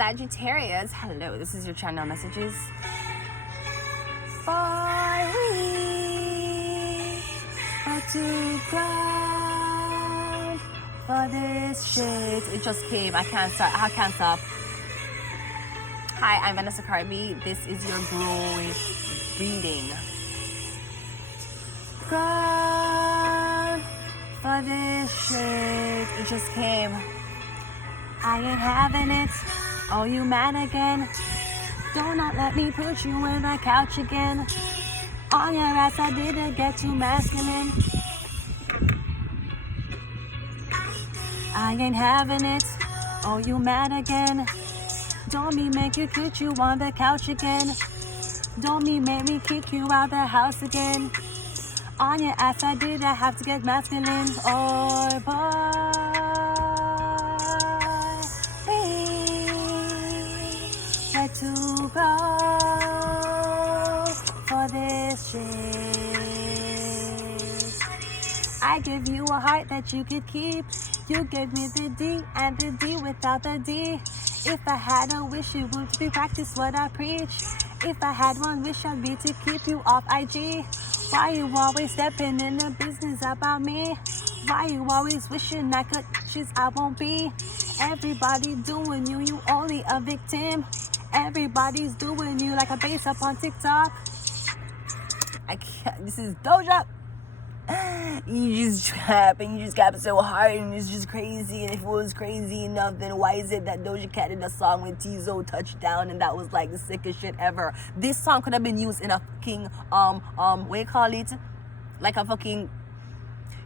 Sagittarius, hello, this is your channel messages for we are to ground for this shit. It just came. I can't stop. Hi, I'm Vanessa Carby. This is your growth reading. Ground for this shit. It just came. I ain't having it. Oh, you mad again? Do not let me put you in the couch again. On your ass, I didn't get too masculine. I ain't having it. Oh, you mad again? Don't me make you put you on the couch again. Don't me make me kick you out the house again. On your ass, I didn't have to get masculine. Oh, boy. Let to go for this shit. I give you a heart that you could keep. You gave me the D and the D without the D. If I had a wish, it would be practice what I preach. If I had one wish, I'd be to keep you off IG. Why you always stepping in the business about me? Why you always wishing I could choose I won't be? Everybody doing you, you only a victim. Everybody's doing you like a bass up on TikTok. I can't, this is Doja. You just trap and you just got so hard and it's just crazy. And if it was crazy enough, then why is it that Doja Cat did a song with Tizo Touchdown and that was like the sickest shit ever? This song could have been used in a fucking what you call it? Like a fucking,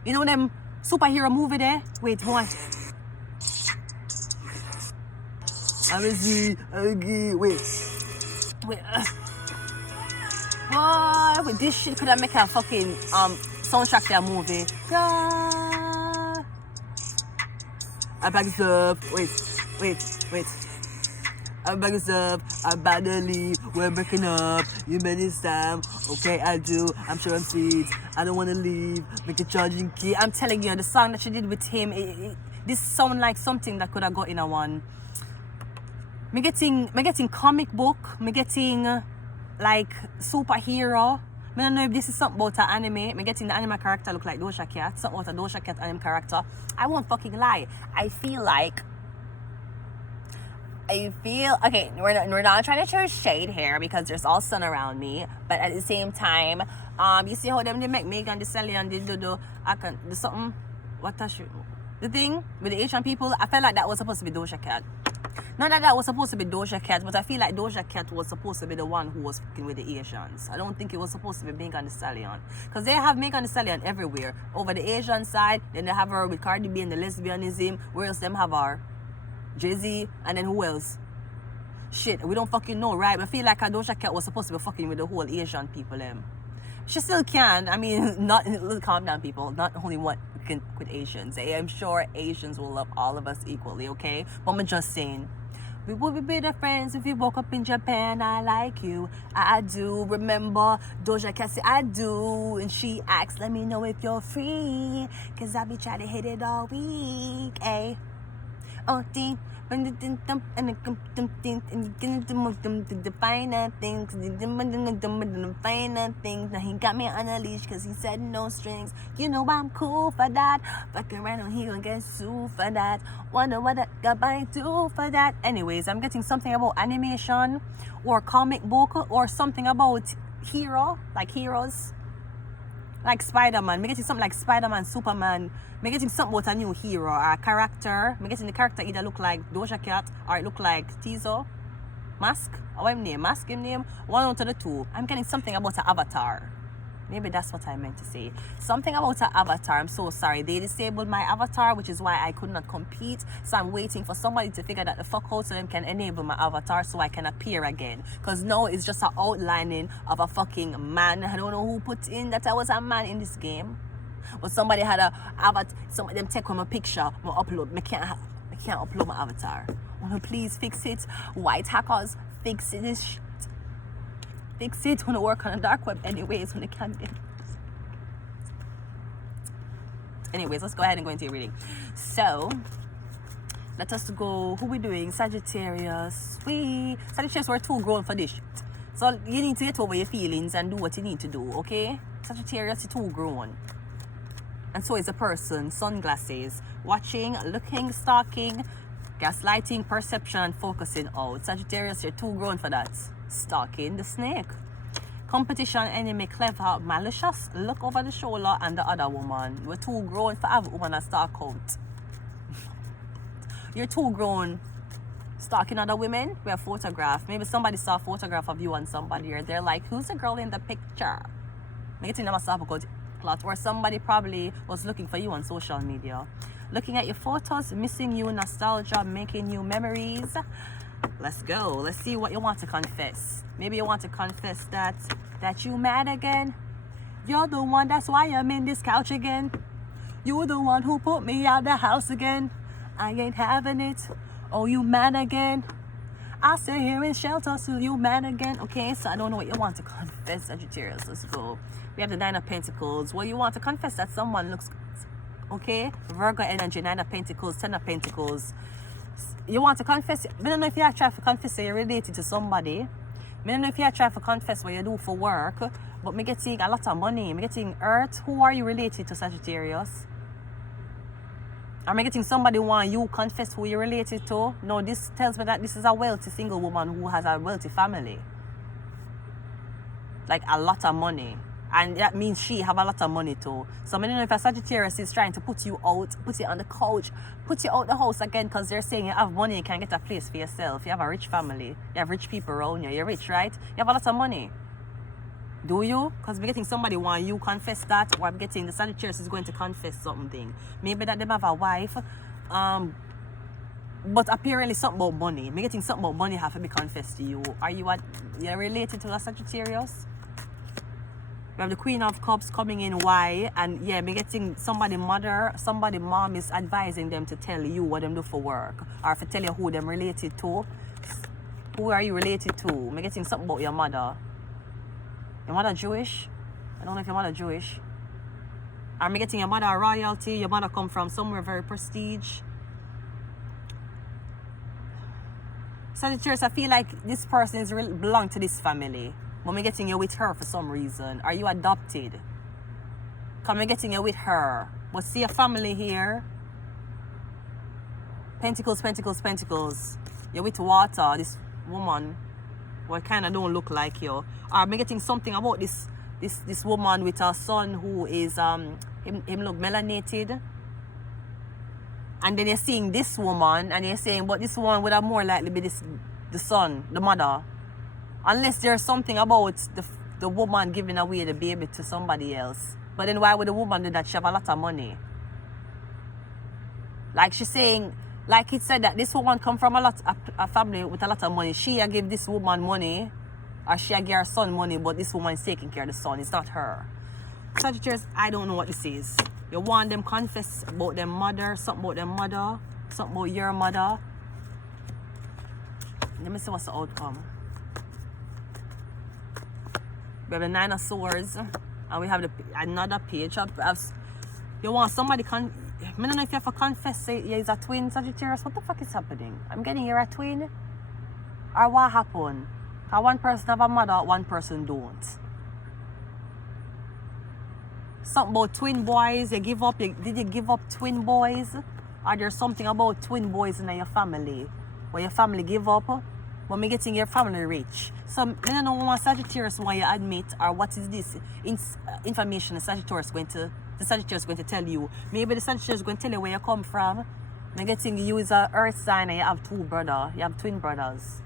you know them superhero movie there? Wait, what? Wait. What? This shit could have make a fucking soundtrack to a movie. God. I bag stuff. Wait. I bag stuff. I better leave. We're breaking up. You made this time. Okay, I do. I'm sure I'm sweet. I don't want to leave. Make a charging key. I'm telling you, the song that she did with him, this sound like something that could have got in a one. Me getting comic book. Me getting like superhero. I don't know if this is something about an anime. Me getting the anime character look like Doja Cat. Something about a Doja Cat anime character. I won't fucking lie. I feel okay, we're not trying to throw shade here because there's all sun around me. But at the same time, you see how them they make Megan Thee Stallion did do something. What the shit? The thing with the Asian people, I felt like that was supposed to be Doja Cat. Not that was supposed to be Doja Cat, but I feel like Doja Cat was supposed to be the one who was fucking with the Asians. I don't think it was supposed to be Megan Thee Stallion. Because they have Megan Thee Stallion everywhere. Over the Asian side, then they have her with Cardi B and the lesbianism. Where else them have her? Jay-Z, and then who else? Shit, we don't fucking know, right? I feel like a Doja Cat was supposed to be fucking with the whole Asian people, She still can. I mean, calm down, people. Not only what can with Asians. I'm sure Asians will love all of us equally, okay? But I'm just saying, we would be better friends if you woke up in Japan. I like you. I do. Remember, Doja Cat said, I do. And she asked, let me know if you're free. Because I be trying to hit it all week, eh? Oh, ding. And the finer things, the finer things. Now he got me on a leash because he said no strings. You know I'm cool for that. Fucking around and he gonna get sued for that. Wonder what I got by do for that. Anyways, I'm getting something about animation or comic book or something about hero, like heroes. Like Spider-Man. I'm getting something like Spider-Man, Superman. I'm getting something about a new hero or a character. I'm getting the character either look like Doja Cat or it look like Tizo. Mask? Or him name? Mask him name? One out of the two. I'm getting something about an avatar. Maybe that's what I meant to say. Something about an avatar. I'm so sorry. They disabled my avatar, which is why I could not compete. So I'm waiting for somebody to figure that the fuck out so them can enable my avatar so I can appear again. Because now it's just an outlining of a fucking man. I don't know who put in that I was a man in this game. But somebody had a avatar. Some of them take on my picture, my upload. I can't upload my avatar. Wanna please fix it? White hackers, fix it. Fix it. Wanna work on a dark web anyways when it can't get. Anyways, let's go ahead and go into your reading. So Let us go. Who we doing? Sagittarius. Sagittarius, we're too grown for this shit. So you need to get over your feelings and do what you need to do, okay? Sagittarius, you're too grown. And so is a person. Sunglasses. Watching, looking, stalking, gaslighting, perception, and focusing out. Sagittarius, you're too grown for that. Stalking the snake. Competition, enemy, clever, malicious, look over the shoulder, and the other woman. We're too grown for have a woman and stalk out. You're too grown stalking other women. We have photograph. Maybe somebody saw a photograph of you and somebody, or they're like, who's the girl in the picture? Maybe them stop because or somebody probably was looking for you on social media. Looking at your photos, missing you, nostalgia, making new memories. Let's go. Let's see what you want to confess. Maybe you want to confess that you mad again. You're the one, that's why I'm in this couch again. You're the one who put me out the house again. I ain't having it. Oh, you mad again? I'll stay here in shelter till you mad again. Okay, so I don't know what you want to confess, Sagittarius. Let's go. We have the Nine of Pentacles. Well, you want to confess that someone looks okay. Virgo energy, Nine of Pentacles, Ten of Pentacles. You want to confess. I don't know if you are trying to confess that you're related to somebody. I don't know if you are trying to confess what you do for work. But me getting a lot of money. Me getting earth. Who are you related to, Sagittarius? Am I getting somebody want you confess who you're related to? No, this tells me that this is a wealthy single woman who has a wealthy family. Like a lot of money. And that means she have a lot of money too. So I don't know if a Sagittarius is trying to put you out, put you on the couch, put you out the house again because they're saying you have money, you can get a place for yourself. You have a rich family. You have rich people around you. You're rich, right? You have a lot of money. Do you? Because we're getting somebody want you confess that, or I'm getting the Sagittarius is going to confess something. Maybe that they have a wife, but apparently something about money. We're getting something about money have to be confessed to you. Are you you're related to the Sagittarius? We have the Queen of Cups coming in. Why? And yeah, we're getting somebody mom is advising them to tell you what them do for work, or to tell you who them related to. Who are you related to? We're getting something about your mother. Your mother Jewish? I don't know if your mother Jewish. Are we getting your mother royalty? Your mother come from somewhere very prestige? Sagittarius, I feel like this person is belong to this family. But we're getting you with her for some reason. Are you adopted? Come, we're getting you with her. But see a family here. Pentacles, Pentacles, Pentacles. You're with water, this woman. Well, kind of don't look like you. Are we getting something about this woman with her son who is him look melanated? And then you're seeing this woman and you're saying, but this one would have more likely be the son, the mother. Unless there's something about the woman giving away the baby to somebody else. But then why would the woman do that? She have a lot of money. Like she's saying, like it said that this woman come from a family with a lot of money. She give this woman money, or she give her son money, but this woman is taking care of the son. It's not her. Sagittarius, I don't know what this is. You want them confess about their mother, something about their mother, something about your mother. Let me see what's the outcome. We have the Nine of Swords, and we have another page. You want somebody I don't know if you have to confess, say you're a twin, Sagittarius. What the fuck is happening? I'm getting you're a twin? Or what happened? Because one person have a mother, one person don't. Something about twin boys, did you give up twin boys? Or there's something about twin boys in your family? Where your family give up? But me getting your family rich. So I don't know what Sagittarius want you admit, or what is this information the Sagittarius going to tell you. Maybe the Sagittarius is going to tell you where you come from. I'm getting you is an earth sign and you have you have twin brothers.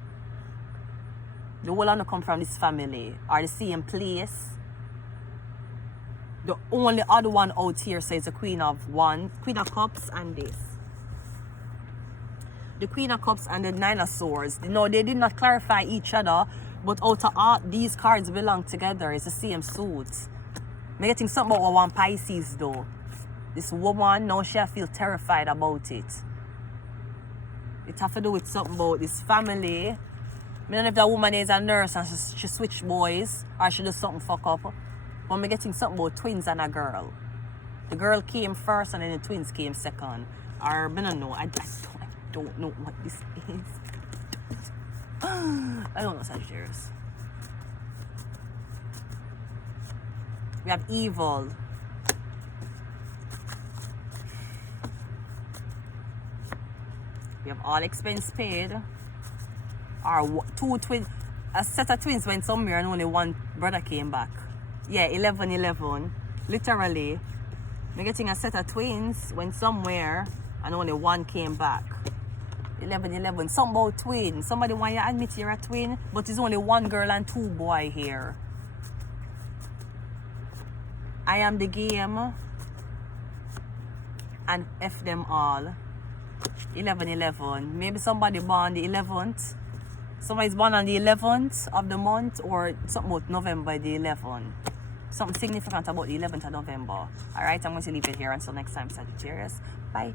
The whole of them come from this family or the same place. The only other one out here says the Queen of Cups and this. The Queen of Cups and the Nine of Swords. No, they did not clarify each other, but out of all these cards belong together. It's the same suit. I'm getting something about one Pisces though. This woman, now she feel terrified about it. It have to do with something about this family. I don't know if that woman is a nurse and she switch boys or she does something fuck up. But I'm getting something about twins and a girl. The girl came first and then the twins came second. Or I don't know. don't know what this is. I don't know, Sagittarius. We have evil. We have all expense paid. Or two twins. A set of twins went somewhere and only one brother came back. Yeah, 11-11. Literally. We're getting a set of twins went somewhere and only one came back. 11-11. Something about twins. Somebody want you to admit you're a twin, but it's only one girl and two boys here. I am the game and F them all. 11-11. Maybe somebody born the 11th. Somebody's born on the 11th of the month, or something about November the 11th. Something significant about the 11th of November. Alright, I'm going to leave it here until next time, Sagittarius. Bye.